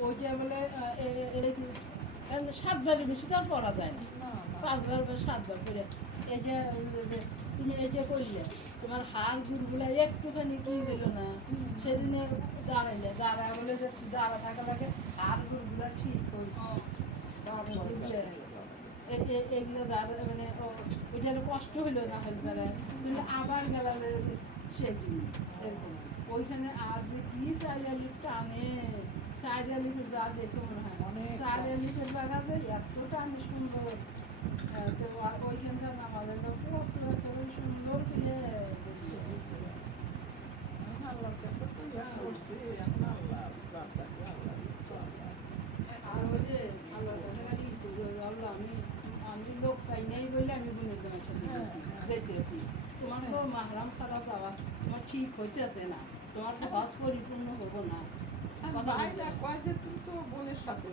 ওইটা বলে কি এই সাতবারের বেশি তো আর পড়া যায় না। পাঁচবার বা সাতবার করে এই যে তুমি এই যে করলে তোমার হাড় গুড়গুলা একটুখানি কি গেল না সেদিনে দাঁড়াইলে দাঁড়ায় বলে যে দাঁড়া থাকা লাগে হাড় গুড়গুলা ঠিক এ- এগুলো দাঁড়া মানে ওইটার কষ্ট হইল না হইলে দাঁড়ায় কিন্তু আবার গেলা যে সে এরকম। ওইখানে আর যে কি চাইলালি টানে চাইলালি যা দেখে মনে হয় চাইলালিতে জায়গাতে এত টানে সুন্দর তো আর ওইখানকার নামাজের লোক কত সুন্দর ইয়া এখন বাপটাকে আল্লাহ দিচ্ছে, আল্লাহ। আর ওই যে আল্লাহর কাছে খালি ই করি, ওই আল্লাহ আমি আমি নেই বলে আমি বোনের সাথে যেতেছি তোমার তো মাহরাম ছাড়া যাওয়া তোমার ঠিক হইতেছে না। তোমার তো হজ পরিপূর্ণ হব না। কথা কয় যে তুই তো বোনের সাথে।